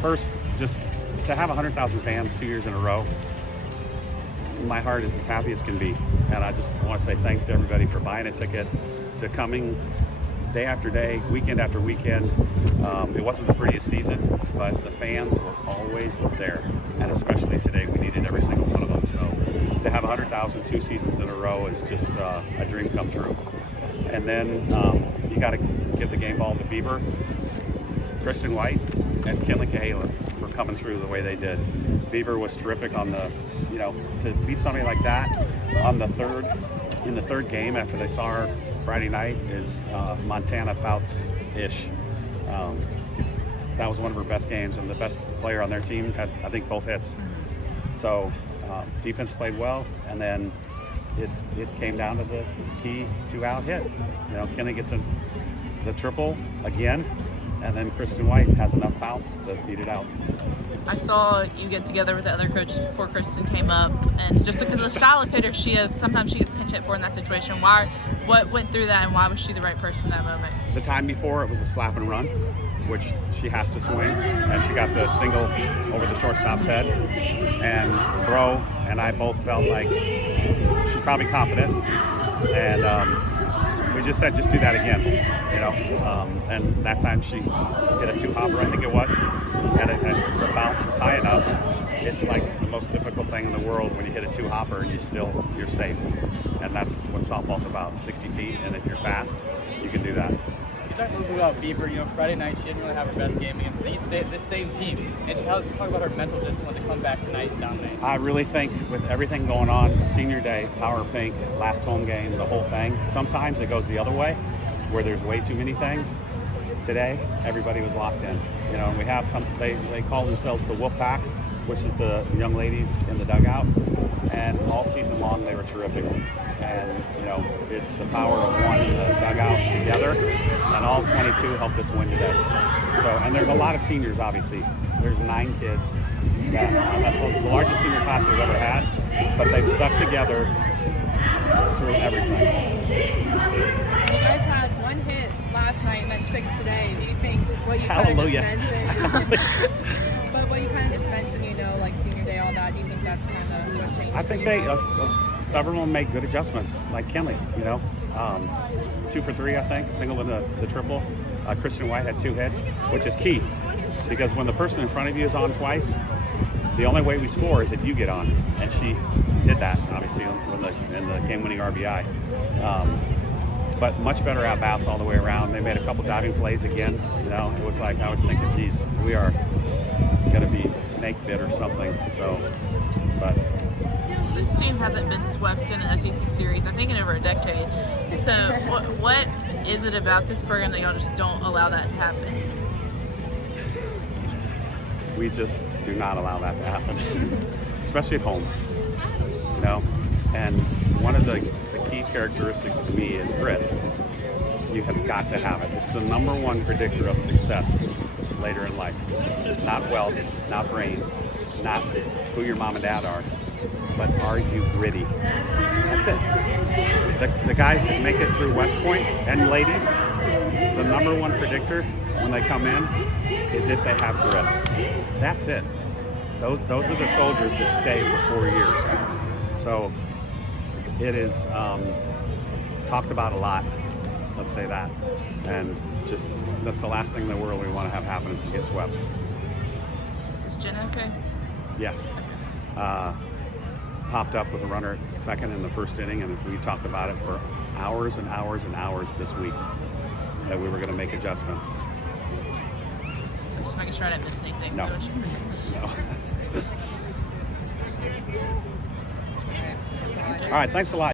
First, just to have 100,000 fans 2 years in a row, my heart is as happy as can be. And I just want to say thanks to everybody for buying a ticket, to coming day after day, weekend after weekend. It wasn't the prettiest season, but the fans were always there. And especially today, we needed every single one of them. So to have 100,000 2 seasons in a row is just a dream come true. And then you got to give the game ball to Beaver, Kristen White, and Kayla for coming through the way they did. Beaver was terrific on the, to beat somebody like that on in the third game after they saw her Friday night is Montana Fouts-ish. That was one of her best games, and the best player on their team had, I think, both hits. So defense played well, and then it came down to the key 2-out hit. Kenny gets the triple again, and then Kristen White has enough bounce to beat it out. I saw you get together with the other coach before Kristen came up, and just because of the style of hitter she is, sometimes she gets pinch hit for in that situation. What went through that, and why was she the right person in that moment? The time before, it was a slap and run, which she has to swing, and she got the single over the shortstop's head, and Bro and I both felt like she's probably confident, and we just said, just do that again, and that time she hit a 2-hopper, I think it was, and the bounce was high enough. It's like the most difficult thing in the world when you hit a 2-hopper and you're safe, and that's what softball's about, 60 feet, and if you're fast, you can do that. You talked a little bit about Beaver. Friday night she didn't really have her best game against this same team. And talk about her mental discipline to come back tonight and dominate. I really think with everything going on, senior day, power pink, last home game, the whole thing, sometimes it goes the other way, where there's way too many things. Today, everybody was locked in. We have they call themselves the Wolf Pack, which is the young ladies in the dugout, and all season long they were terrific. And it's the power of one in the dugout together, and all 22 helped us win today. And there's a lot of seniors, obviously. There's 9 kids. That's the largest senior class we've ever had, but they've stuck together through everything. You guys had 1 hit last night and then 6 today. Do you think what you kind of just mentioned? But what you kind of just mentioned, like senior day, all that. Do you think that's kind of what changed? I think several of them made good adjustments, like Kinley. 2 for 3, I think, single in the triple. Kristen White had 2 hits, which is key, because when the person in front of you is on twice, the only way we score is if you get on, and she did that, obviously, in the game-winning RBI. But much better at-bats all the way around. They made a couple diving plays again. It was like I was thinking, geez, we are going to be snake bit or something. But this team hasn't been swept in an SEC series, I think, in over a decade. So what is it about this program that y'all just don't allow that to happen? We just do not allow that to happen, especially at home. And one of the key characteristics to me is grit. You have got to have it. It's the #1 predictor of success later in life. Not wealth, not brains, not who your mom and dad are, but are you gritty? That's it. The guys that make it through West Point, and ladies, the #1 predictor when they come in is if they have grit. That's it. Those are the soldiers that stay for 4 years. So it is talked about a lot, let's say that. And just, that's the last thing in the world we want to have happen, is to get swept. Is Jen okay? Yes. Popped up with a runner at second in the first inning, and we talked about it for hours and hours and hours this week, that we were going to make adjustments. Just making sure I didn't miss anything. No. No. All right, thanks a lot.